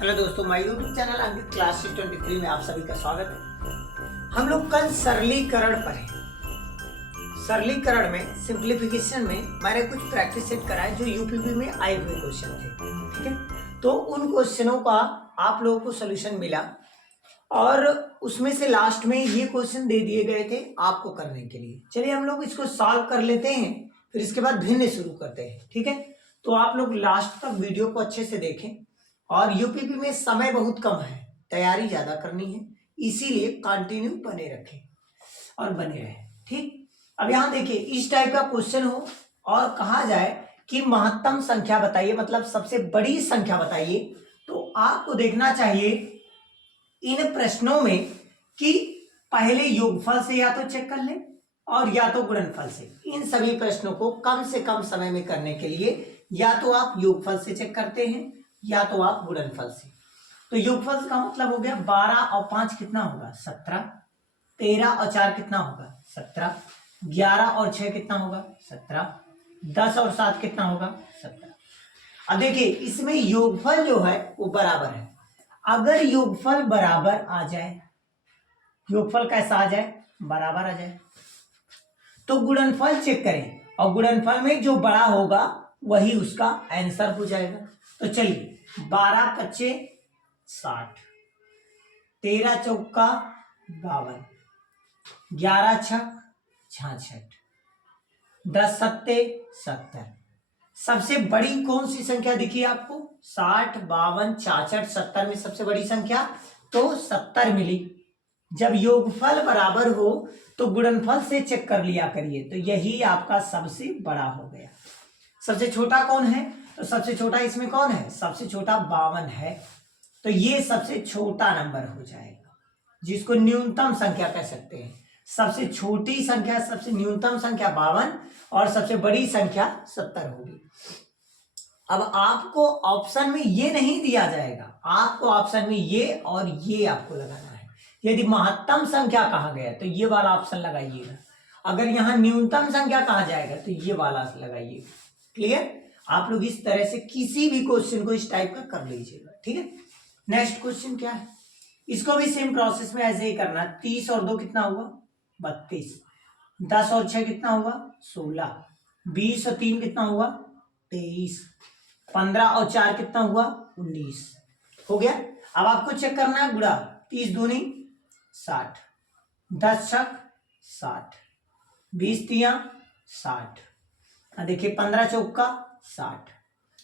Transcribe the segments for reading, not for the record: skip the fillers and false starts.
Hello दोस्तों, my YouTube channel Ankit class 23 में आप सभी का स्वागत है। हम लोग कल सरलीकरण पढ़े। सरलीकरण में सिंप्लीफिकेशन में मैंने कुछ प्रैक्टिस सेट कराए जो यूपीपी में आए हुए क्वेश्चन थे। ठीक है, तो उन क्वेश्चनों का आप लोगों को सोल्यूशन मिला और उसमें से लास्ट में ये क्वेश्चन दे दिए गए थे आपको करने के लिए। चलिए हम लोग इसको सॉल्व कर लेते हैं, फिर इसके बाद भिन्न शुरू करते हैं। ठीक है, तो आप लोग लास्ट तक वीडियो को अच्छे से देखें। और यूपीपी में समय बहुत कम है, तैयारी ज्यादा करनी है, इसीलिए कंटिन्यू बने रखें और बने रहें। ठीक, अब यहां देखिए इस टाइप का क्वेश्चन हो और कहा जाए कि महत्तम संख्या बताइए, मतलब सबसे बड़ी संख्या बताइए, तो आपको देखना चाहिए इन प्रश्नों में कि पहले योगफल से या तो चेक कर ले और या तो गुणनफल से। इन सभी प्रश्नों को कम से कम समय में करने के लिए या तो आप योगफल से चेक करते हैं या तो आप गुणनफल से। तो योगफल का मतलब हो गया 12 और 5 कितना होगा 17, 13 और 4 कितना होगा 17, 11 और 6 कितना होगा 17, 10 और 7 कितना होगा 17। अब देखिए इसमें योगफल जो है वो बराबर है। अगर योगफल बराबर आ जाए, योगफल कैसा आ जाए, बराबर आ जाए, तो गुणनफल चेक करें और गुणनफल में जो बड़ा होगा वही उसका आंसर हो जाएगा। तो चलिए 12 पच्चे 60, 13 चौका 52, 11 छक 66, 10 सत्ते 70। सबसे बड़ी कौन सी संख्या दिखी आपको? 60, 52, 66, 70 में सबसे बड़ी संख्या तो 70 मिली। जब योगफल बराबर हो तो गुणनफल से चेक कर लिया करिए, तो यही आपका सबसे बड़ा हो गया। सबसे छोटा कौन है? तो सबसे छोटा इसमें कौन है? सबसे छोटा 52 है, तो ये सबसे छोटा नंबर हो जाएगा, जिसको न्यूनतम संख्या कह सकते हैं। सबसे छोटी संख्या, सबसे न्यूनतम संख्या 52 और सबसे बड़ी संख्या 70 होगी। अब आपको ऑप्शन में ये नहीं दिया जाएगा, आपको ऑप्शन में ये और ये आपको लगाना है। यदि महत्तम संख्या कहा गया तो ये वाला ऑप्शन लगाइएगा, अगर यहाँ न्यूनतम संख्या कहा जाएगा तो ये वाला लगाइएगा। क्लियर? आप लोग इस तरह से किसी भी क्वेश्चन को इस टाइप का कर लीजिएगा। ठीक है, नेक्स्ट क्वेश्चन क्या है? इसको भी सेम प्रोसेस में ऐसे ही करना। 30 और 2 कितना हुआ 32, 10 और 6 कितना हुआ 16, 20 और 3 कितना हुआ 23, 15 और 4 कितना हुआ 19। हो गया। अब आपको चेक करना है गुणा। 30 दूनी 60, 10 छक 60, 20 तिया 60, देखिए 15 चौका 60।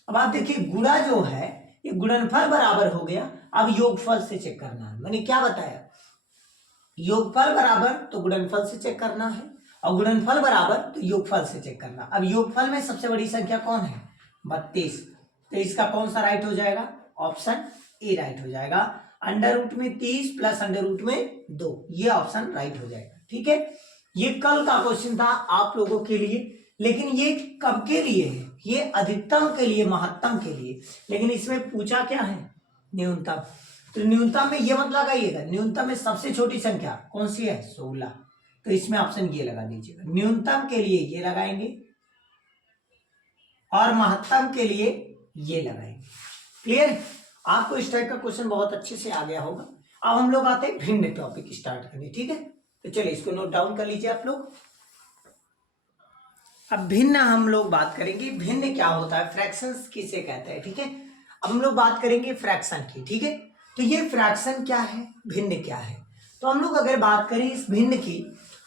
अब आप देखिए गुणा जो है ये गुणनफल बराबर हो गया। अब योगफल से चेक करना है। मैंने क्या बताया? योगफल बराबर तो गुणनफल से चेक करना है और गुणनफल बराबर तो योगफल से चेक करना। अब योगफल में सबसे बड़ी संख्या कौन है 32, तो इसका कौन सा राइट हो जाएगा? ऑप्शन ए राइट हो जाएगा। अंडर रूट में 30 प्लस अंडर रूट में 2, ये ऑप्शन राइट हो जाएगा। ठीक है, ये कल का क्वेश्चन था आप लोगों के लिए, लेकिन ये कब के लिए है? ये अधिकतम के लिए, महत्तम के लिए। लेकिन इसमें पूछा क्या है? न्यूनतम। तो न्यूनतम में ये मत लगाइएगा, न्यूनतम में सबसे छोटी संख्या कौन सी है 16, तो इसमें ऑप्शन ये लगा दीजिएगा। न्यूनतम के लिए ये लगाएंगे और महत्तम के लिए ये लगाएंगे। क्लियर? आपको इस टाइप का क्वेश्चन बहुत अच्छे से आ गया होगा। अब हम लोग आते हैं भिन्न टॉपिक स्टार्ट करने। ठीक है, तो चलिए इसको नोट डाउन कर लीजिए आप लोग। अब भिन्न हम लोग बात करेंगे, भिन्न क्या होता है, फ्रैक्शंस किसे कहते हैं। ठीक है, अब हम लोग बात करेंगे फ्रैक्शन की। ठीक है, तो ये फ्रैक्शन क्या है, भिन्न क्या है। तो हम लोग अगर बात करें इस भिन्न की,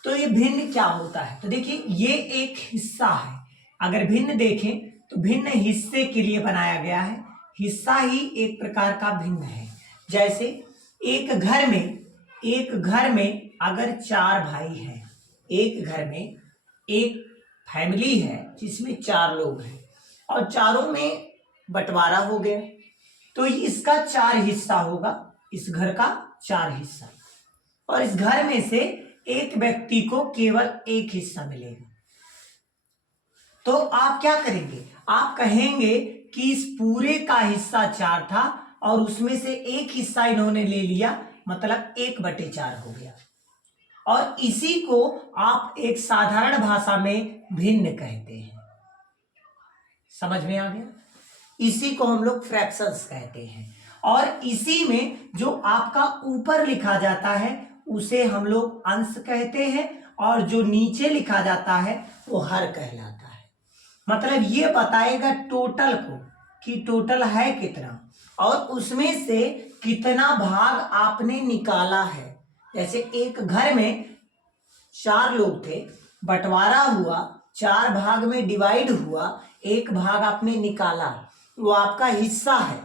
तो ये भिन्न क्या होता है, तो देखिए ये एक हिस्सा है। अगर भिन्न देखें तो भिन्न हिस्से के लिए बनाया गया है, हिस्सा ही एक प्रकार का भिन्न है। जैसे एक घर में अगर 4 भाई हैं, एक घर में एक फैमिली है जिसमें 4 लोग हैं और चारों में बंटवारा हो गया, तो इसका 4 हिस्सा होगा, इस घर का 4 हिस्सा, और इस घर में से एक व्यक्ति को केवल एक हिस्सा मिलेगा। तो आप क्या करेंगे? आप कहेंगे कि इस पूरे का हिस्सा 4 था और उसमें से एक हिस्सा इन्होंने ले लिया, मतलब 1/4 हो गया। और इसी को आप एक साधारण भाषा में भिन्न कहते हैं। समझ में आ गया? इसी को हम लोग फ्रैक्शंस कहते हैं। और इसी में जो आपका ऊपर लिखा जाता है उसे हम लोग अंश कहते हैं, और जो नीचे लिखा जाता है वो हर कहलाता है। मतलब ये बताएगा टोटल को कि टोटल है कितना और उसमें से कितना भाग आपने निकाला है। जैसे एक घर में 4 लोग थे, बंटवारा हुआ, 4 भाग में डिवाइड हुआ, एक भाग आपने निकाला, वो आपका हिस्सा है।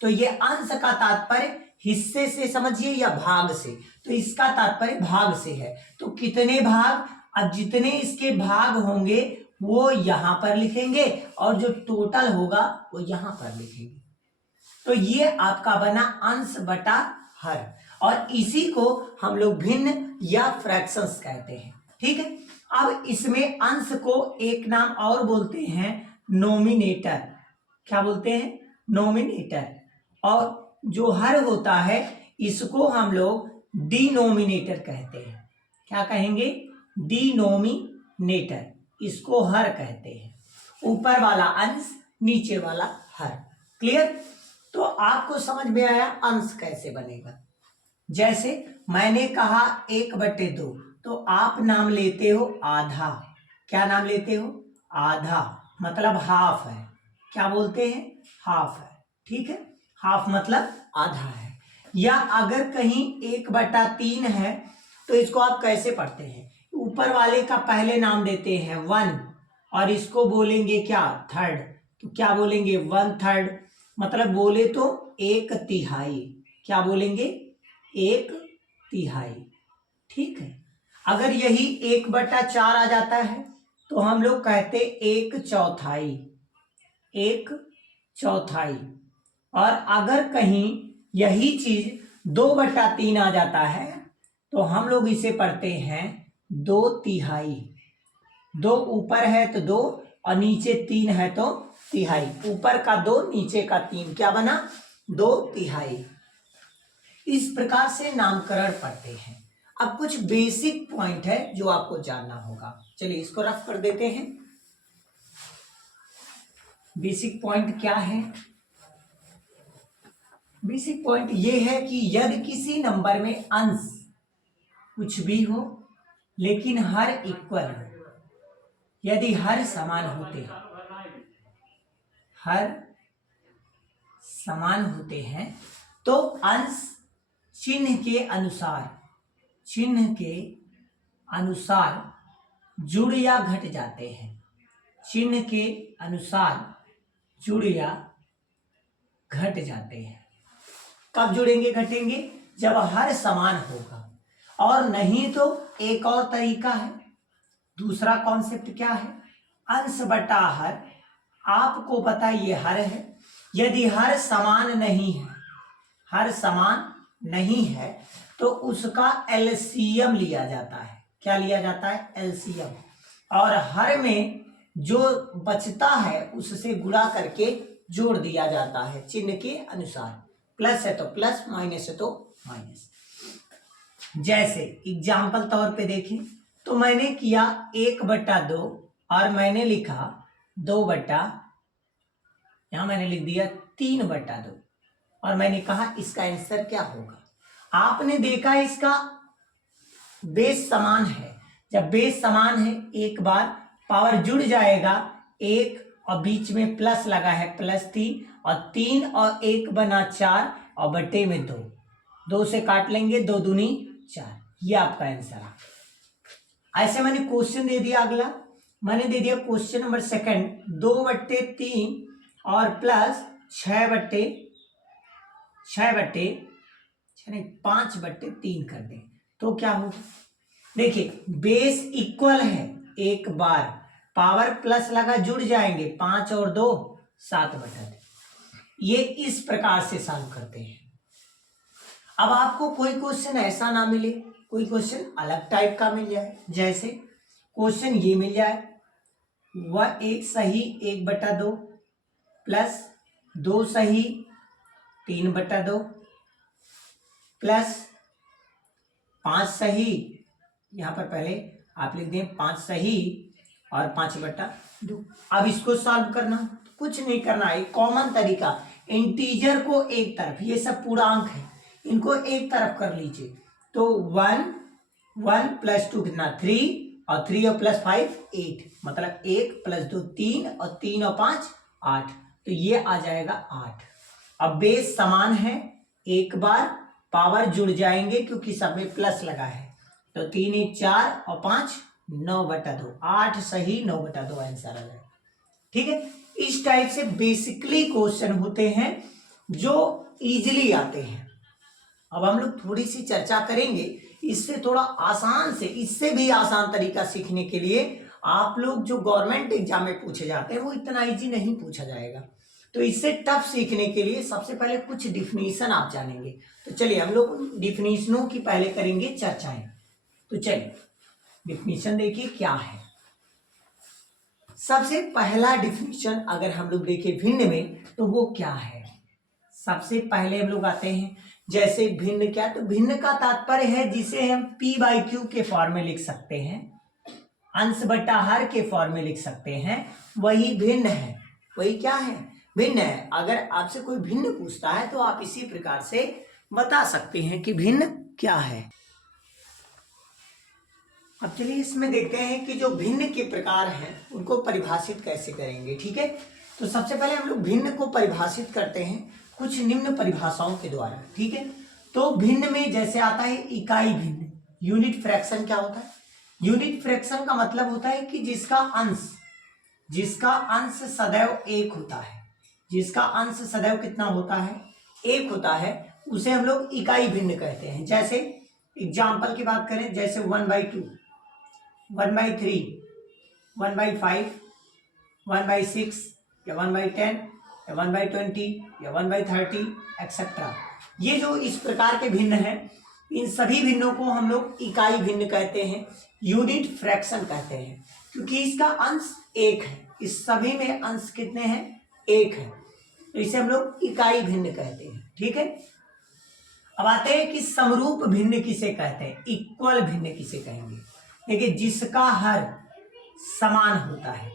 तो ये अंश का तात्पर्य हिस्से से समझिए या भाग से, तो इसका तात्पर्य भाग से है। तो कितने भाग, अब जितने इसके भाग होंगे वो यहां पर लिखेंगे और जो टोटल होगा वो यहां पर लिखेंगे। तो ये आपका बना अंश बटा हर, और इसी को हम लोग भिन्न या फ्रैक्शंस कहते हैं। ठीक है, अब इसमें अंश को एक नाम और बोलते हैं नोमिनेटर। क्या बोलते हैं? नोमिनेटर। और जो हर होता है इसको हम लोग डिनोमिनेटर कहते हैं। क्या कहेंगे? डिनोमिनेटर, इसको हर कहते हैं। ऊपर वाला अंश, नीचे वाला हर। क्लियर? तो आपको समझ में आया अंश कैसे बनेगा। जैसे मैंने कहा 1/2, तो आप नाम लेते हो आधा। क्या नाम लेते हो? आधा, मतलब हाफ है। क्या बोलते हैं? हाफ है। ठीक है, हाफ मतलब आधा है। या अगर कहीं 1/3 है तो इसको आप कैसे पढ़ते हैं? ऊपर वाले का पहले नाम देते हैं 1 और इसको बोलेंगे क्या? थर्ड। तो क्या बोलेंगे? 1/3, मतलब बोले तो 1/3। क्या बोलेंगे? 1/3। ठीक है, अगर यही 1/4 आ जाता है तो हम लोग कहते 1/4, 1/4। और अगर कहीं यही चीज 2/3 आ जाता है तो हम लोग इसे पढ़ते हैं 2/3। 2 ऊपर है तो 2 और नीचे 3 है तो तिहाई। ऊपर का 2, नीचे का 3, क्या बना? 2/3। इस प्रकार से नामकरण पढ़ते हैं। अब कुछ बेसिक पॉइंट है जो आपको जानना होगा। चलिए इसको रफ कर देते हैं। बेसिक पॉइंट क्या है? बेसिक पॉइंट ये है कि यदि किसी नंबर में अंश कुछ भी हो लेकिन हर इक्वल हो, यदि हर समान होते हैं तो अंश चिन्ह के अनुसार जुड़ या घट जाते हैं। चिन्ह के अनुसार जुड़ या घट जाते हैं। कब जुड़ेंगे घटेंगे? जब हर समान होगा। और नहीं तो एक और तरीका है, दूसरा कॉन्सेप्ट क्या है? अंश बटा हर। आपको पता ये हर है, यदि हर समान नहीं है तो उसका एलसीएम लिया जाता है। क्या लिया जाता है? एलसीएम। और हर में जो बचता है उससे गुणा करके जोड़ दिया जाता है चिन्ह के अनुसार। प्लस है तो प्लस, माइनस है तो माइनस। जैसे एग्जाम्पल तौर पे देखें तो मैंने किया 1/2 और मैंने लिखा 2/, यहां मैंने लिख दिया 3/2 और मैंने कहा इसका आंसर क्या होगा। आपने देखा इसका बेस समान है। जब बेस समान है एक बार पावर जुड़ जाएगा 1 और बीच में प्लस लगा है +3 और 3 और 1 बना 4 और बटे में 2, 2 से काट लेंगे, 2 दूनी 4। ये आपका आंसर है। ऐसे मैंने क्वेश्चन दे दिया। अगला मैंने दे दिया क्वेश्चन नंबर 2, 2/3 और प्लस 5/3 कर दें तो क्या होगा? देखिए बेस इक्वल है, एक बार पावर प्लस लगा जुड़ जाएंगे, 5 और 2 7/3। ये इस प्रकार से सॉल्व करते हैं। अब आपको कोई क्वेश्चन ऐसा ना मिले, कोई क्वेश्चन अलग टाइप का मिल जाए। जैसे क्वेश्चन ये मिल जाए, वह 1 सही 1/2 प्लस 2 सही 3/2 प्लस 5 सही, यहां पर पहले आप लिख दें 5 सही और 5/2। अब इसको सॉल्व करना कुछ नहीं करना, एक कॉमन तरीका, इंटीजर को एक तरफ, ये सब पूर्णांक है, इनको एक तरफ कर लीजिए। तो 1 1 + 2 कितना 3 और 3 और +5 8, मतलब 1 + 2 3 और 3 और 5 8, तो ये आ जाएगा 8। अब बेस समान है, एक बार पावर जुड़ जाएंगे क्योंकि सब में प्लस लगा है, तो 3 1 4 और 5 9/2, 8 सही 9/2 आंसर आ जाएगा। ठीक है, इस टाइप से बेसिकली क्वेश्चन होते हैं जो इजीली आते हैं। अब हम लोग थोड़ी सी चर्चा करेंगे इससे थोड़ा आसान से, इससे भी आसान तरीका सीखने के लिए। आप लोग जो गवर्नमेंट एग्जाम में पूछे जाते हैं वो इतना इजी नहीं पूछा जाएगा, तो इससे टफ सीखने के लिए सबसे पहले कुछ डिफिनीशन आप जानेंगे। तो चलिए हम लोग डिफिनीशनों की पहले करेंगे चर्चाएं। तो चलिए डिफिनीशन देखिए क्या है। सबसे पहला डिफिनीशन अगर हम लोग देखें भिन्न में, तो वो क्या है। सबसे पहले हम लोग आते हैं, जैसे भिन्न क्या, तो भिन्न का तात्पर्य है जिसे हम p/q के फॉर्म में लिख सकते हैं, अंश बटा हर के फॉर्म में लिख सकते हैं, वही भिन्न है। वही क्या है, भिन्न है। अगर आपसे कोई भिन्न पूछता है तो आप इसी प्रकार से बता सकते हैं कि भिन्न क्या है। अब चलिए इसमें देखते हैं कि जो भिन्न के प्रकार हैं उनको परिभाषित कैसे करेंगे। ठीक है, तो सबसे पहले हम लोग भिन्न को परिभाषित करते हैं कुछ निम्न परिभाषाओं के द्वारा। ठीक है, तो भिन्न में जैसे आता है इकाई भिन्न, यूनिट फ्रैक्शन क्या होता है। यूनिट फ्रैक्शन का मतलब होता है कि जिसका अंश सदैव एक होता है, जिसका अंश सदैव कितना होता है, एक होता है, उसे हम लोग इकाई भिन्न कहते हैं। जैसे एग्जाम्पल की बात करें, जैसे 1/2, 1/3, 1/5, 1/6 या 1/10 या 1/20 या 1/30 एक्सेट्रा। ये जो इस प्रकार के भिन्न हैं, इन सभी भिन्नों को हम लोग इकाई भिन्न कहते हैं, यूनिट फ्रैक्शन कहते हैं, क्योंकि इसका अंश एक है। इस सभी में अंश कितने हैं, एक है, तो इसे हम लोग इकाई भिन्न कहते हैं। ठीक है, अब आते हैं कि समरूप भिन्न किसे कहते हैं, इक्वल भिन्न किसे कहेंगे। देखिए जिसका हर समान होता है,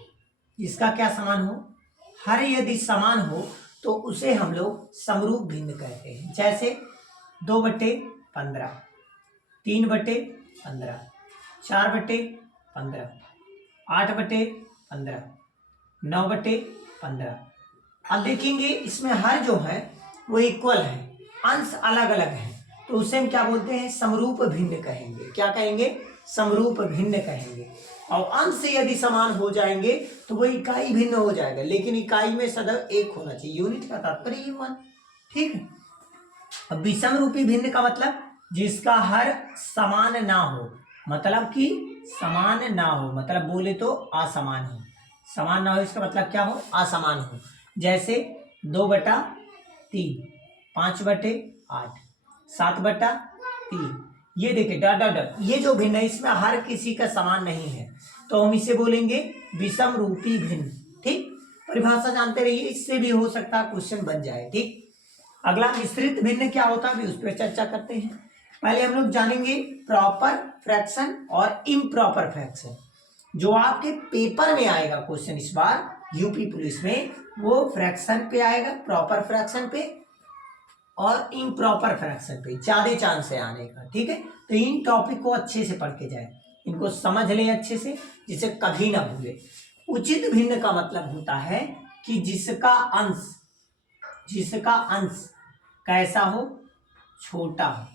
जिसका क्या समान हो, हर यदि समान हो तो उसे हम लोग समरूप भिन्न कहते हैं। जैसे 2/15, 3/15, 4/15, 8/15, 9/15। अब देखेंगे इसमें हर जो है वो इक्वल है, अंश अलग अलग है, तो उसे हम क्या बोलते हैं, समरूप भिन्न कहेंगे। क्या कहेंगे, समरूप भिन्न कहेंगे। और अंश यदि समान हो जाएंगे तो वो इकाई भिन्न हो जाएगा, लेकिन इकाई में सदैव एक होना चाहिए, यूनिट का तात्पर्य 1। ठीक है, अब विषम रूपी भिन्न का मतलब जिसका हर समान ना हो, मतलब कि समान ना हो, मतलब बोले तो असमान हो। समान ना हो इसका मतलब क्या हो, असमान हो। जैसे 2/3, 5/8, 7/3, ये देखिए डॉट डॉट डॉट, ये जो भिन्न है इसमें हर किसी का समान नहीं है, तो हम इसे बोलेंगे विषम रूपी भिन्न। ठीक, परिभाषा जानते रहिए, इससे भी हो सकता है क्वेश्चन बन जाए। ठीक, अगला मिश्रित भिन्न क्या होता है, भी उस पर चर्चा करते हैं। पहले हम लोग जानेंगे प्रॉपर फ्रैक्शन और इम्प्रॉपर फ्रैक्शन। जो आपके पेपर में आएगा क्वेश्चन इस बार यूपी पुलिस में, वो फ्रैक्शन पे आएगा, प्रॉपर फ्रैक्शन पे और इम्प्रॉपर फ्रैक्शन पे ज्यादा चांस है आने का। ठीक है, तो इन टॉपिक को अच्छे से पढ़ के जाए, इनको समझ लें अच्छे से, जिसे कभी ना भूले। उचित भिन्न का मतलब होता है कि जिसका अंश कैसा हो, छोटा हो,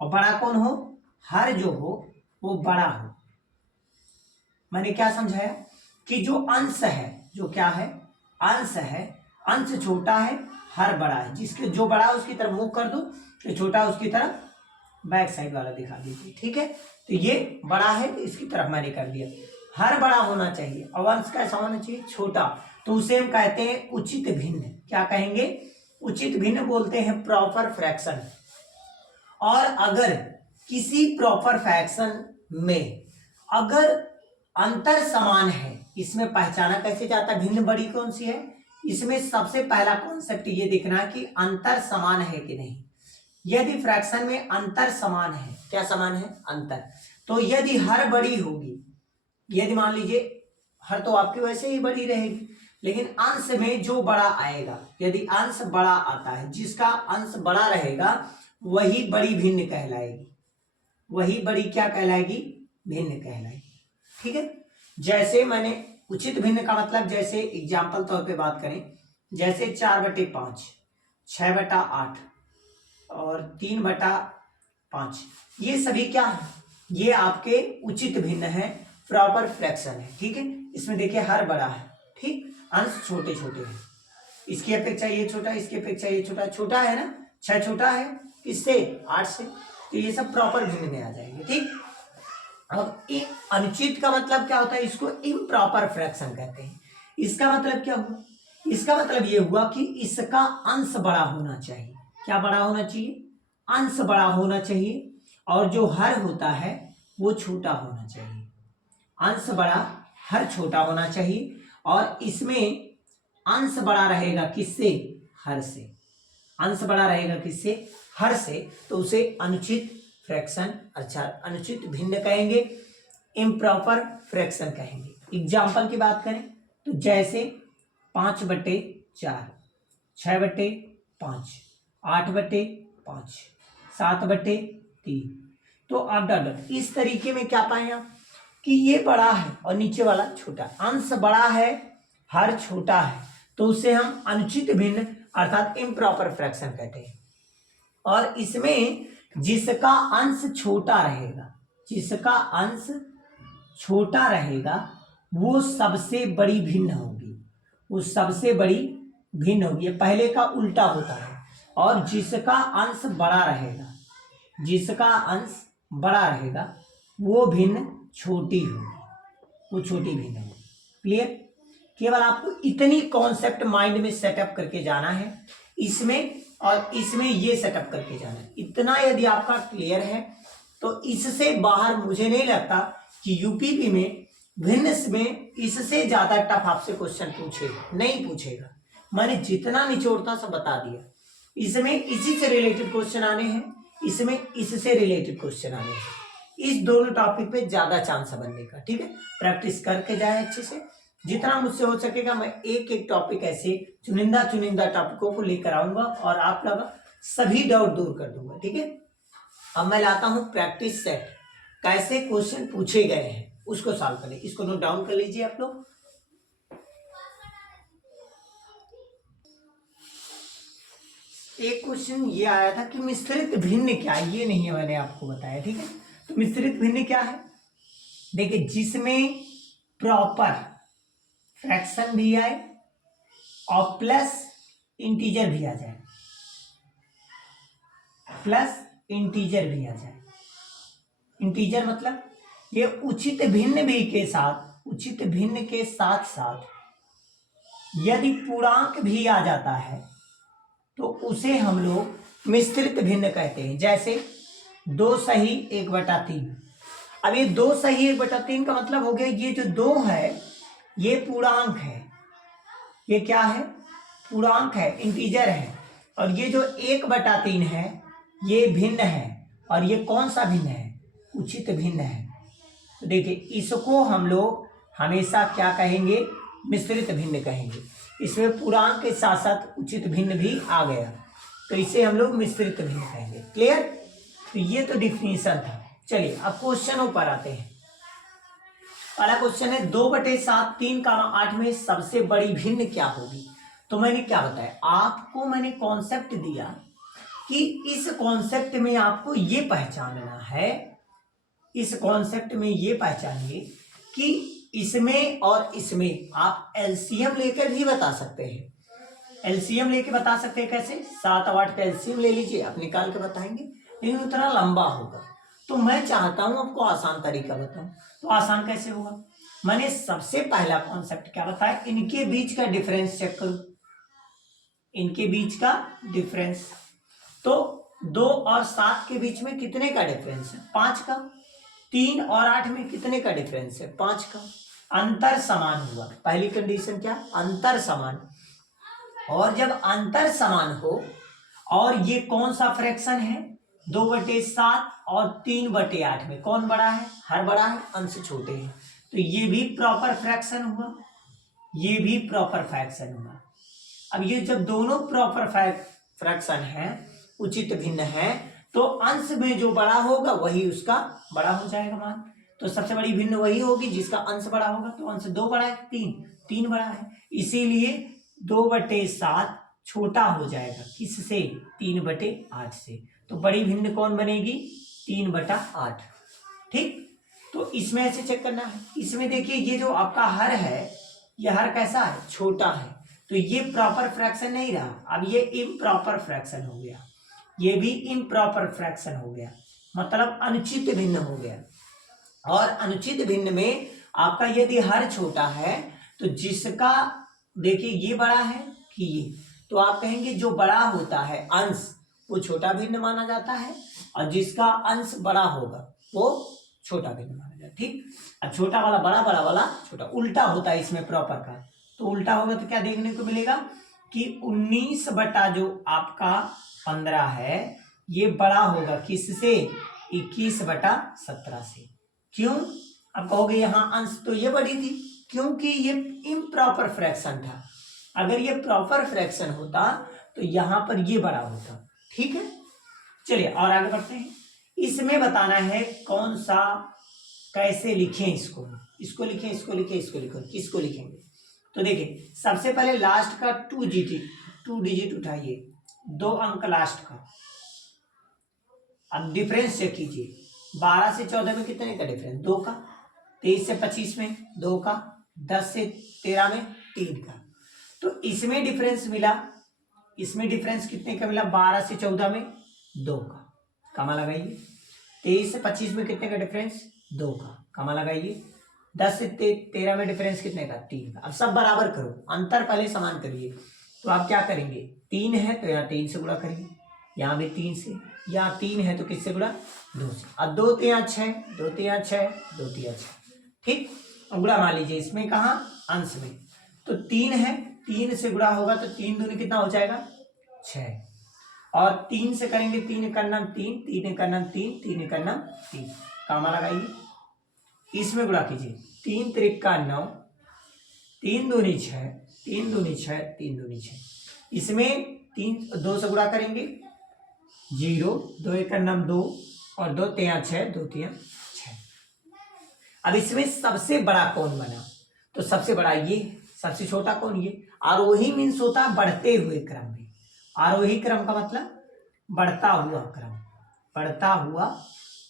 और बड़ा कौन हो, हर जो हो वो बड़ा हो। मैंने क्या समझाया कि जो अंश है, जो क्या है, अंश है, अंश छोटा है, हर बड़ा है। जिसके जो बड़ा है उसकी तरफ मुंह कर दो, जो छोटा है उसकी तरफ बैक साइड वाला दिखा दीजिए। ठीक है, तो ये बड़ा है तो इसकी तरफ मैंने कर दिया, हर बड़ा होना चाहिए और अंश कैसा होना चाहिए, छोटा, तो उसे हम कहते हैं उचित भिन्न। क्या कहेंगे, उचित भिन्न बोलते हैं प्रॉपर फ्रैक्शन। और अगर किसी प्रॉपर फ्रैक्शन में अगर अंतर समान है, इसमें पहचाना कैसे जाता है भिन्न बड़ी कौन सी है, इसमें सबसे पहला कॉन्सेप्ट ये देखना है कि अंतर समान है कि नहीं। यदि फ्रैक्शन में अंतर समान है, क्या समान है, अंतर, तो यदि हर बड़ी होगी, यदि मान लीजिए हर तो आपकी वैसे ही बड़ी रहेगी, लेकिन अंश में जो बड़ा आएगा, यदि अंश बड़ा आता है, जिसका अंश बड़ा रहेगा वही बड़ी भिन्न कहलाएगी, वही बड़ी क्या कहलाएगी, भिन्न कहलाएगी। ठीक है, जैसे मैंने उचित भिन्न का मतलब, जैसे एग्जाम्पल तौर पे बात करें, जैसे 4/5, 6/8 और 3/5, ये सभी क्या है, ये आपके उचित भिन्न है, प्रॉपर फ्रैक्शन है। ठीक है, इसमें देखिए हर बड़ा है, ठीक, अंश छोटे छोटे हैं, इसकी अपेक्षा ये छोटा, इसकी अपेक्षा ये छोटा, छोटा है ना, 6 छोटा है इससे, 8 से, तो ये सब प्रॉपर भिन्न में आ जाएंगे। ठीक, अब अनुचित का मतलब क्या होता है, इसको इम्प्रॉपर फ्रैक्शन कहते हैं। इसका मतलब क्या हुआ, इसका मतलब ये हुआ कि इसका अंश बड़ा होना चाहिए। क्या बड़ा होना चाहिए, अंश बड़ा होना चाहिए, और जो हर होता है वो छोटा होना चाहिए। अंश बड़ा, हर छोटा होना चाहिए, और इसमें अंश बड़ा रहेगा किससे, हर से। अंश बड़ा रहेगा किससे, हर से, तो उसे अनुचित फ्रैक्शन, अच्छा अनुचित भिन्न कहेंगे, इम्प्रॉपर फ्रैक्शन कहेंगे। एग्जाम्पल की बात करें तो जैसे 5/4, 6/5, 8/5, 7/3, तो आप डॉट इस तरीके में क्या पाए आप कि ये बड़ा है और नीचे वाला छोटा, अंश बड़ा है, हर छोटा है, तो उसे हम अनुचित भिन्न अर्थात इम्प्रॉपर फ्रैक्शन कहते हैं। और इसमें जिसका अंश छोटा रहेगा, जिसका अंश छोटा रहेगा वो सबसे बड़ी भिन्न होगी, वो सबसे बड़ी भिन्न होगी। पहले का उल्टा होता है, और जिसका अंश बड़ा रहेगा, जिसका अंश बड़ा रहेगा वो भिन्न छोटी होगी, वो छोटी भिन्न होगी। क्लियर, केवल आपको इतनी कॉन्सेप्ट माइंड में सेटअप करके जाना है, इसमें और इसमें ये सेटअप करके जाना है। इतना यदि आपका क्लियर है तो इससे बाहर मुझे नहीं लगता कि यूपीपी में भिन्न में इससे ज्यादा टफ आपसे क्वेश्चन पूछेगा, नहीं पूछेगा। मैंने जितना निचोड़ता सब बता दिया। इसमें इसी से रिलेटेड क्वेश्चन आने हैं, इसमें इससे रिलेटेड क्वेश्चन आने हैं, इस दोनों टॉपिक पे ज्यादा चांस है बनने का। ठीक है, प्रैक्टिस करके जाए अच्छे से, जितना मुझसे हो सकेगा मैं एक एक टॉपिक ऐसे चुनिंदा टॉपिकों को लेकर आऊंगा और आप लोग सभी डाउट दूर कर दूंगा। ठीक है, अब मैं लाता हूं प्रैक्टिस सेट, कैसे क्वेश्चन पूछे गए हैं उसको सॉल्व करें। इसको नोट डाउन कर लीजिए आप लोग। एक क्वेश्चन ये आया था कि मिश्रित भिन्न क्या है, ये नहीं है मैंने आपको बताया। ठीक है, तो मिश्रित भिन्न क्या है, देखिए जिसमें प्रॉपर फ्रैक्शन भी आए और प्लस इंटीजर भी आ जाए, प्लस इंटीजर भी आ जाए। इंटीजर मतलब ये उचित भिन्न भी के साथ, उचित भिन्न के साथ साथ यदि पूर्णांक भी आ जाता है तो उसे हम लोग मिश्रित भिन्न कहते हैं। जैसे 2 सही 1/3। अब ये 2 सही 1/3 का मतलब हो गया ये जो 2 है ये पूर्णांक है, ये क्या है, पूर्णांक है, इंटीजर है। और ये जो 1/3 है ये भिन्न है, और ये कौन सा भिन्न है, उचित भिन्न है। तो देखिए इसको हम लोग हमेशा क्या कहेंगे, मिश्रित भिन्न कहेंगे। इसमें पूर्णांक के साथ साथ उचित भिन्न भी आ गया, तो इसे हम लोग मिश्रित भिन्न कहेंगे। क्लियर, तो ये तो डिफिनीशन था। चलिए अब क्वेश्चनों पर आते हैं। पहला क्वेश्चन है 2/7 3,8 में सबसे बड़ी भिन्न क्या होगी। तो मैंने क्या बताया आपको, मैंने कॉन्सेप्ट दिया कि इस कॉन्सेप्ट में आपको ये पहचानना है, इस कॉन्सेप्ट में ये पहचानिए कि इसमें और इसमें आप एलसीएम लेकर भी बता सकते हैं। एलसीएम लेके बता सकते हैं कैसे, 7 और 8 का एलसीएम ले लीजिए, आप निकाल के बताएंगे, लेकिन उतना लंबा होगा। तो मैं चाहता हूं आपको आसान तरीका बताऊं। तो आसान कैसे होगा, मैंने सबसे पहला कॉन्सेप्ट क्या बताया, इनके बीच का डिफरेंस चेक करो, इनके बीच का डिफरेंस। तो 2 और 7 के बीच में कितने का डिफरेंस है, 5 का। 3 और 8 में कितने का डिफरेंस है, 5 का। अंतर समान हुआ, पहली कंडीशन क्या, अंतर समान। और जब अंतर समान हो, और ये कौन सा फ्रैक्शन है, 2/7 और 3/8 में कौन बड़ा है, हर बड़ा है, अंश छोटे हैं, तो ये भी प्रॉपर फ्रैक्शन हुआ। ये भी प्रॉपर फ्रैक्शन होगा। अब ये जब दोनों प्रॉपर फ्रैक्शन है, उचित भिन्न है, तो अंश में जो बड़ा होगा वही उसका बड़ा हो जाएगा मान। तो सबसे बड़ी भिन्न वही होगी जिसका अंश बड़ा होगा। तो अंश 2 बड़ा है, 3 बड़ा है, इसीलिए 2/7 छोटा हो जाएगा किससे? 3/8 से। तो बड़ी भिन्न कौन बनेगी? 3/8। ठीक, तो इसमें ऐसे चेक करना है। इसमें देखिए ये जो आपका हर है, ये हर कैसा है? छोटा है, तो ये प्रॉपर फ्रैक्शन नहीं रहा, अब ये इम्प्रॉपर फ्रैक्शन हो गया, ये भी इम्प्रॉपर फ्रैक्शन हो गया, मतलब अनुचित भिन्न हो गया। और अनुचित भिन्न में आपका यदि हर छोटा है तो जिसका देखिए ये बड़ा है कि ये, तो आप कहेंगे जो बड़ा होता है अंश वो छोटा भिन्न माना जाता है, और जिसका अंश बड़ा होगा वो छोटा भिन्न माना जाता है। ठीक, अब छोटा वाला बड़ा, बड़ा वाला छोटा, उल्टा होता है इसमें प्रॉपर का। तो उल्टा होगा तो क्या देखने को मिलेगा कि 19 बटा जो आपका 15 है ये बड़ा होगा किससे? 21/17 से। क्यों? अब कहोगे यहाँ अंश तो ये बड़ी थी, क्योंकि ये इम्प्रॉपर फ्रैक्शन था। अगर ये प्रॉपर फ्रैक्शन होता तो यहाँ पर ये बड़ा होता। ठीक है, चलिए और आगे बढ़ते हैं। इसमें बताना है कौन सा, कैसे लिखें इसको, इसको लिखें, इसको लिखें, इसको लिखो, किसको लिखेंगे? तो देखिए सबसे पहले लास्ट का 2 डिजिट उठाइए, 2 अंक लास्ट का। अब डिफरेंस चेक कीजिए, 12 से 14 में कितने का डिफरेंस? 2 का। 23 से 25 में 2 का। 10 से 13 में 3 का। तो इसमें डिफरेंस मिला, इसमें डिफरेंस कितने का मिला? 12 से 14 में 2 का, कमा लगाइए। 23 से 25 में कितने का डिफरेंस? 2 का, कमा लगाइए। 10 से 13 में डिफरेंस कितने का? 3 का। अब सब बराबर करो, अंतर पहले समान करिए। तो आप क्या करेंगे? 3 है तो यहाँ 3 से गुणा करिए, यहाँ भी 3 से, यहाँ 3 है तो किससे गुणा? 2 से। अब 2 3 6, 2 3 6, 2 3 6। ठीक, अब गुणा मान लीजिए इसमें, कहाँ? अंश में। तो 3 है, 3 से गुणा होगा तो 3 दूनी कितना हो जाएगा? 6। और 3 से करेंगे, 3 का नाम 3, 3 का नाम 3, 3 का नाम 3, कामा लगाइए। इसमें गुणा कीजिए, 3 3 का 9, 3 दूनी 6, 3 दूनी 6, 3 दूनी 6। इसमें 2 से गुणा करेंगे, 0, 2 का नाम 2, और 2 3 6, 2 3 6। अब इसमें सबसे बड़ा कौन बना? तो सबसे बड़ा ये, सबसे छोटा कौन? ये। आरोही मीन्स होता है बढ़ते हुए क्रम में, आरोही क्रम का मतलब बढ़ता हुआ क्रम, बढ़ता हुआ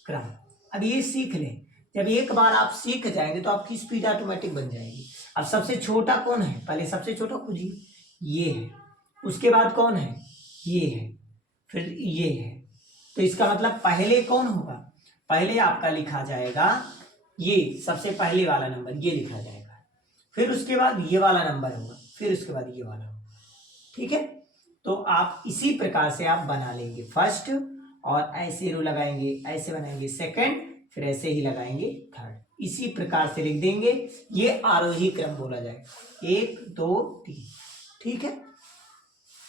क्रम। अब ये सीख लें, जब एक बार आप सीख जाएंगे तो आपकी स्पीड ऑटोमेटिक बन जाएगी। अब सबसे छोटा कौन है? पहले सबसे छोटा खोजिए, ये है। उसके बाद कौन है? ये है, फिर ये है। तो इसका मतलब पहले कौन होगा? पहले आपका लिखा जाएगा ये, सबसे पहले वाला नंबर ये लिखा जाएगा, फिर उसके बाद ये वाला नंबर होगा, फिर उसके बाद ये वाला होगा। ठीक है, तो आप इसी प्रकार से आप बना लेंगे फर्स्ट, और ऐसे रो लगाएंगे, ऐसे बनाएंगे सेकंड, फिर ऐसे ही लगाएंगे थर्ड, इसी प्रकार से लिख देंगे। ये आरोही क्रम बोला जाएगा, 1 2 3। ठीक है,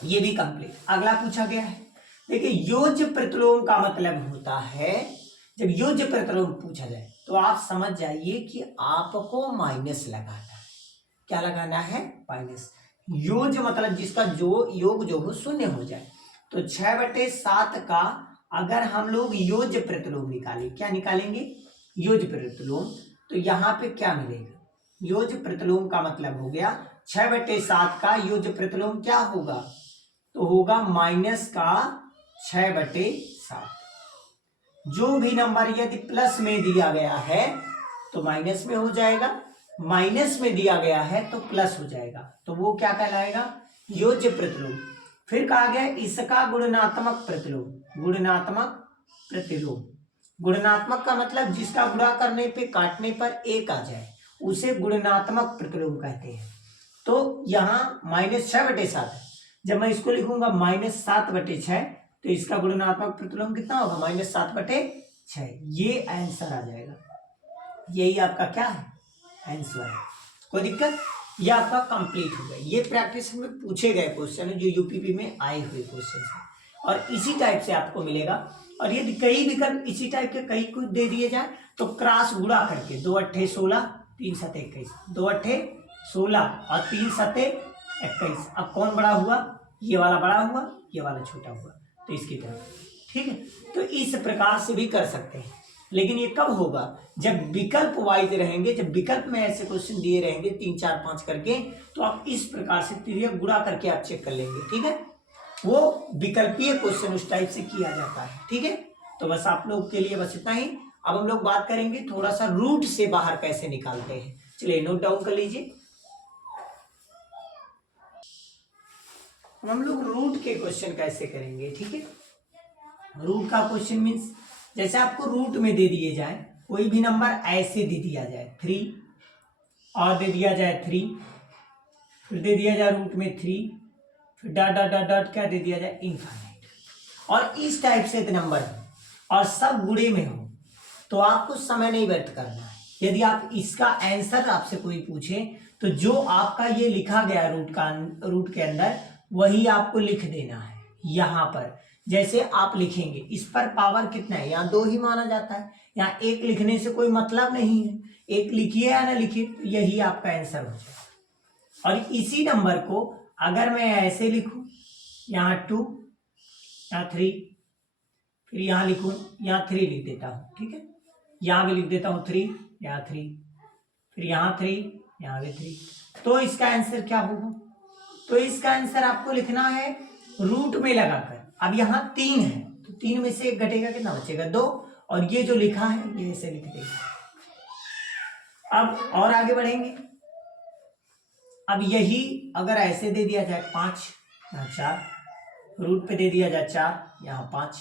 ये भी कंप्लीट। अगला पूछा गया है, देखिए योज्य प्रतिलोम का मतलब होता है, जब योज्य प्रतिलोम पूछा जाए तो आप समझ जाइए कि आपको माइनस लगाना है। क्या लगाना है? माइनस। योज्य मतलब जिसका जो योग जो हो शून्य हो जाए। तो 6/7 का अगर हम लोग योज्य प्रतिलोम निकालें, क्या निकालेंगे? योज्य प्रतिलोम। तो यहाँ पे क्या मिलेगा? योज्य प्रतिलोम का मतलब हो गया 6/7 का योज्य प्रतिलोम क्या होगा? तो होगा माइनस का 6/7। जो भी नंबर यदि प्लस में दिया गया है तो माइनस में हो जाएगा, माइनस में दिया गया है तो प्लस हो जाएगा, तो वो क्या कहलाएगा? योज्य प्रतिलोम। फिर कहा गया इसका गुणनात्मक प्रतिलोम। गुणनात्मक प्रतिलोम, गुणनात्मक का मतलब जिसका गुणा करने पे काटने पर एक आ जाए उसे गुणनात्मक प्रतिलोम कहते हैं। तो यहाँ -6/7 है, जब मैं इसको लिखूंगा -7/6 तो इसका गुणनात्मक प्रतिलोम कितना होगा? -7/6। ये आंसर आ जाएगा, यही आपका क्या है? आंसर है। कोई दिक्कत? ये आपका कंप्लीट हो गया। ये प्रैक्टिस में पूछे गए क्वेश्चन है जो यूपीपी में आए हुए क्वेश्चन है, और इसी टाइप से आपको मिलेगा। और यदि कई विकल्प इसी टाइप के कई कुछ दे दिए जाए तो क्रॉस गुणा करके 2 8 16, 3 7 21, 2 8 16 और 3 सते 21। अब कौन बड़ा हुआ, ये वाला बड़ा हुआ, ये वाला छोटा हुआ, तो इसकी तरफ। ठीक है, तो इस प्रकार से भी कर सकते हैं, लेकिन ये कब होगा, जब विकल्प वाइज रहेंगे, जब विकल्प में ऐसे क्वेश्चन दिए रहेंगे 3 4 5 करके, तो आप इस प्रकार से तिर्यक गुणा करके आप चेक कर लेंगे। ठीक है, वो विकल्पीय क्वेश्चन उस टाइप से किया जाता है। ठीक है, तो बस आप लोग के लिए बस इतना ही। अब हम लोग बात करेंगे थोड़ा सा रूट से बाहर कैसे निकालते हैं। चलिए नोट डाउन कर लीजिए। हम लोग रूट के क्वेश्चन कैसे करेंगे। ठीक है, रूट का क्वेश्चन मीन्स जैसे आपको रूट में दे दिए जाए, कोई भी नंबर ऐसे दे दिया जाए 3 और दे दिया जाए 3, फिर दे दिया जाए रूट में 3, फिर डॉट डॉट डॉट डॉट क्या दे दिया जाए इनफाइनाइट, और इस टाइप से नंबर और सब गुणे में हो, तो आपको समय नहीं व्यर्थ करना है। यदि आप इसका आंसर आपसे कोई पूछे, तो जो आपका ये लिखा गया रूट के अंदर वही आपको लिख देना है। यहाँ पर जैसे आप लिखेंगे, इस पर पावर कितना है, यहाँ 2 ही माना जाता है, यहाँ 1 लिखने से कोई मतलब नहीं है, 1 लिखिए या ना लिखिए, तो यही आपका आंसर हो जाएगा। और इसी नंबर को अगर मैं ऐसे लिखूं, यहाँ 2, यहाँ 3, फिर यहाँ लिखूं, यहाँ 3 लिख देता हूँ। ठीक है, यहाँ भी लिख देता हूँ 3, यहाँ 3, फिर यहाँ 3, यहाँ भी 3, तो इसका आंसर क्या होगा, तो इसका आंसर आपको लिखना है रूट में लगाकर। अब यहाँ 3 है, तो 3 में से 1 घटेगा, कितना बचेगा 2, और ये जो लिखा है ये ऐसे लिख देगा। अब और आगे बढ़ेंगे। अब यही अगर ऐसे दे दिया जाए 5, यहाँ 4, रूट पे दे दिया जाए 4, यहाँ 5,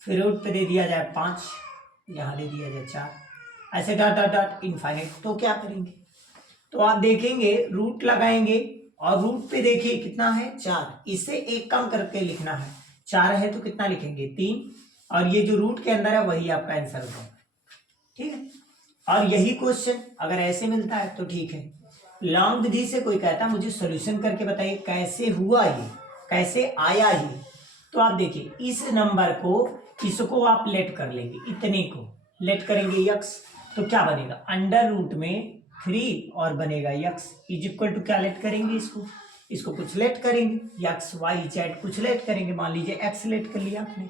फिर रूट पे दे दिया जाए 5, यहाँ दे दिया जाए 4, ऐसे डॉट डॉट डॉट इनफाइनाइट, तो क्या करेंगे, तो आप देखेंगे रूट लगाएंगे और रूट पे देखिए कितना है 4, इससे 1 कम करके लिखना है, 4 है तो कितना लिखेंगे 3, और ये जो रूट के अंदर है वही आपका आंसर होगा। ठीक है, और यही क्वेश्चन अगर ऐसे मिलता है तो ठीक है। लॉन्ग विधि से कोई कहता है मुझे सॉल्यूशन करके बताइए कैसे हुआ ये, कैसे आया ये, तो आप देखिए इस नंबर को, इसको आप लेट कर लेंगे, इतने को लेट करेंगे यक्स, तो क्या बनेगा अंडर रूट में 3 और बनेगा यक्स इज इक्वल टू क्या लेट करेंगे, इसको कुछ लेट करेंगे, यक्स वाई जेड कुछ लेट करेंगे, मान लीजिए एक्स लेट कर लिया आपने,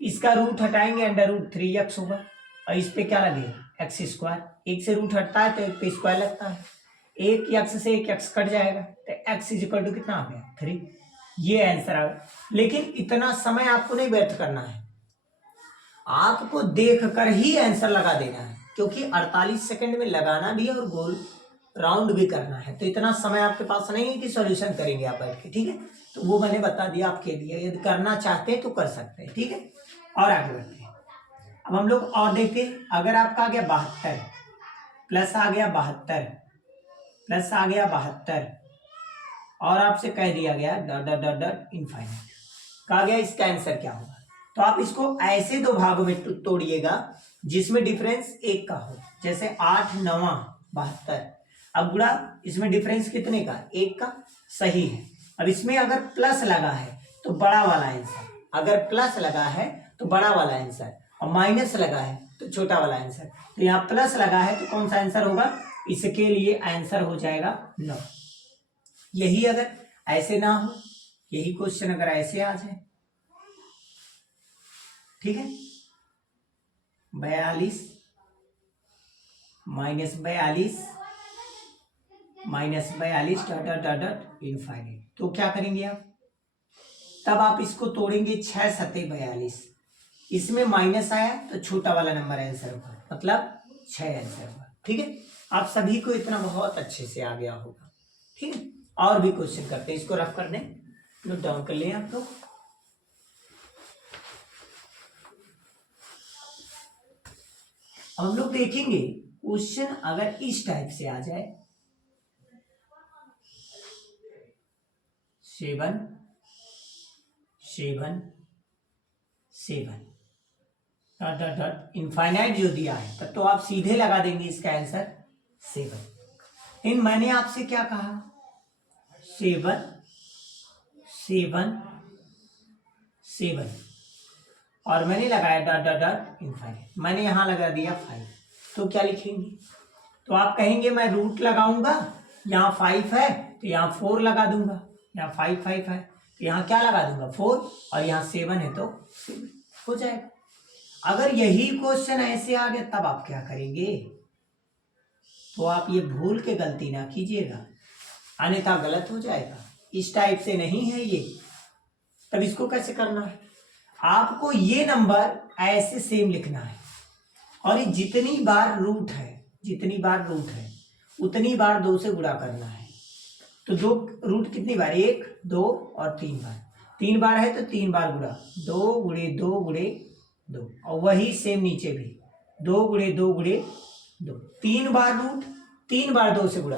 इसका रूट हटाएंगे अंडर रूट 3 यक्स होगा, और इस पे क्या लगेगा एक्स स्क्वायर, 1 से रूट हटता है तो 1 पे स्क्वायर लगता है, 1 यक्स से 1 यक्स कट जाएगा, तो एक्स इज इक्वल टू कितना आ गया 3, ये आंसर आ गया। लेकिन इतना समय आपको नहीं व्यर्थ करना है, आपको देखकर ही आंसर लगा देना है, क्योंकि 48 सेकंड में लगाना भी है और गोल राउंड भी करना है, तो इतना समय आपके पास नहीं है कि सॉल्यूशन करेंगे आप बैठ के। ठीक है, तो वो मैंने बता दिया आपके लिए, यदि करना चाहते हैं तो कर सकते हैं। ठीक है, और आगे बढ़ते हैं। अब हम लोग और देखते हैं, अगर आपका आ गया 72 प्लस आ गया 72 प्लस आ गया 72 और आपसे कह दिया गया dot dot dot dot infinite, कहा गया इसका आंसर क्या होगा, तो आप इसको ऐसे 2 भागों में तोड़िएगा जिसमें डिफरेंस 1 का हो, जैसे 8 9 72, अब गुणा इसमें डिफरेंस कितने का 1 का, सही है। अब इसमें अगर प्लस लगा है तो बड़ा वाला आंसर, अगर प्लस लगा है तो बड़ा वाला आंसर, और माइनस लगा है तो छोटा वाला आंसर, तो यहाँ प्लस लगा है तो कौन सा आंसर होगा, इसके लिए आंसर हो जाएगा 9। यही अगर ऐसे ना हो, यही क्वेश्चन अगर ऐसे आ जाए, ठीक है, 42 minus 42 minus 42 dot dot dot dot infinite, तो क्या करेंगे आप, तब आप इसको तोड़ेंगे 6 सते 42, इसमें माइनस आया तो छोटा वाला नंबर आंसर होगा, मतलब 6 आंसर होगा। ठीक है, आप सभी को इतना बहुत अच्छे से आ गया होगा। ठीक है, और भी क्वेश्चन करते हैं, इसको रफ कर दें, नोट डाउन कर लें आप लोग। हम लोग देखेंगे क्वेश्चन अगर इस टाइप से आ जाए, 7 7 7 डॉट डॉट डॉट इनफाइनाइट जो दिया है, तब तो आप सीधे लगा देंगे इसका आंसर 7। इन मैंने आपसे क्या कहा, 7 7 7 और मैंने लगाया डॉट डॉट डॉट इनफाइनाइट, मैंने यहां लगा दिया 5, तो क्या लिखेंगे, तो आप कहेंगे मैं रूट लगाऊंगा यहाँ 5 है तो यहाँ 4 लगा दूंगा, यहाँ 5 5 है तो यहाँ क्या लगा दूंगा 4, और यहाँ 7 है तो 7 हो जाएगा। अगर यही क्वेश्चन ऐसे आ गया तब आप क्या करेंगे, तो आप ये भूल के गलती ना कीजिएगा, अन्यथा गलत हो जाएगा। इस टाइप से नहीं है ये, तब इसको कैसे करना है, आपको ये नंबर ऐसे सेम लिखना है, और ये जितनी बार रूट है उतनी बार 2 से गुणा करना है। तो 2 रूट कितनी बार, 1 2 और 3 बार, 3 बार है तो 3 बार गुणा, 2 गुणे 2 गुणे 2, और वही सेम नीचे भी 2 गुणे 2 गुणे 2, 3 बार रूट, 3 बार 2 से गुणा,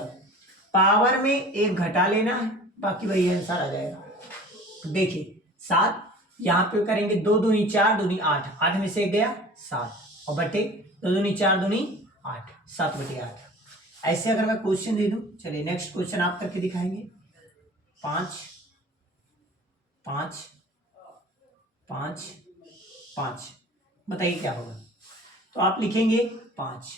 पावर में 1 घटा लेना है, बाकी वही आंसर आ जाएगा। देखिए 7 यहाँ पे करेंगे, 2 दूनी 4 दूनी 8, 8 में से 1 गया 7, और बटे 2 दूनी 4 दूनी 8, 7 बटे 8। ऐसे अगर मैं क्वेश्चन दे दूं, चलिए नेक्स्ट क्वेश्चन आप करके दिखाएंगे। 5 5 5 5, बताइए क्या होगा। तो आप लिखेंगे 5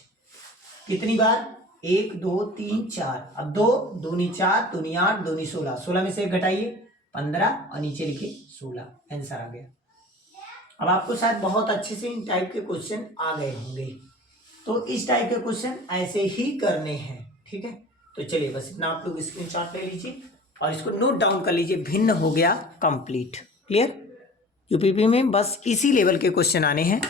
कितनी बार, 1 2 3 4, अब 2 दूनी 4 दूनी 8 दूनी 16, 16 में से 1 घटाइए 15, और नीचे लिखिए 16, आंसर आ गया। अब आपको शायद बहुत अच्छे से इन टाइप के क्वेश्चन आ गए होंगे, तो इस टाइप के क्वेश्चन ऐसे ही करने हैं, ठीक है। तो चलिए बस इतना आप लोग स्क्रीनशॉट ले लीजिए और इसको नोट डाउन कर लीजिए। भिन्न हो गया कंप्लीट, क्लियर। यूपीपी में बस इसी लेवल के क्वेश्चन आने हैं।